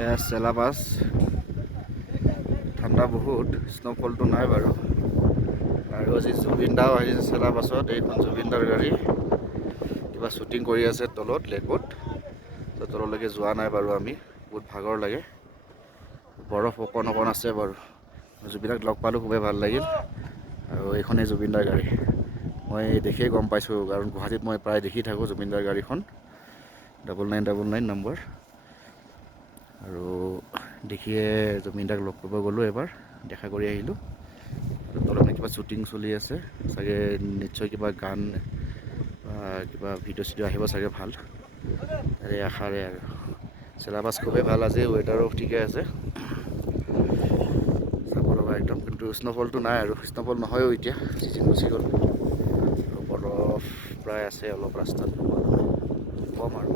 এয়া চেলাবাছ ঠাণ্ডা বহুত, স্ন'ফলটো নাই বাৰু। আৰু আজি জুবিন দাও আহিছে চেলাবাছত, এইখন জুবিন দাৰ গাড়ী। কিবা শ্বুটিং কৰি আছে তলত লেকত, তললৈকে যোৱা নাই বাৰু আমি, বহুত ভাগৰ লাগে। বৰফ অকণ অকণ আছে বাৰু। জুবিনক লগ পালোঁ, খুবেই ভাল লাগিল। আৰু এইখনেই জুবিন দাৰ গাড়ী, মই দেখিয়ে গম পাইছোঁ, কাৰণ গুৱাহাটীত মই প্ৰায় দেখি থাকোঁ জুবিন দাৰ গাড়ীখন, 9999 নম্বৰ। আৰু দেখিয়ে জুবিন দাক লগ কৰিব গ'লোঁ, এবাৰ দেখা কৰি আহিলোঁ। আৰু তলত কিবা শ্বুটিং চলি আছে চাগে, নিশ্চয় কিবা গান বা কিবা ভিডিঅ' চিডিঅ' আহিব চাগে ভাল, তাৰে আশাৰে আৰু। চেলাবাছ খুবেই ভাল, আজি ৱেডাৰো ঠিকে আছে, চাব লগা একদম। কিন্তু স্ন'ফলটো নাই আৰু, স্ন'ফল নহয়ও এতিয়া, চিজন গুচি গ'ল। আৰু বৰফ প্ৰায় আছে অলপ ৰাস্তাত, কম আৰু।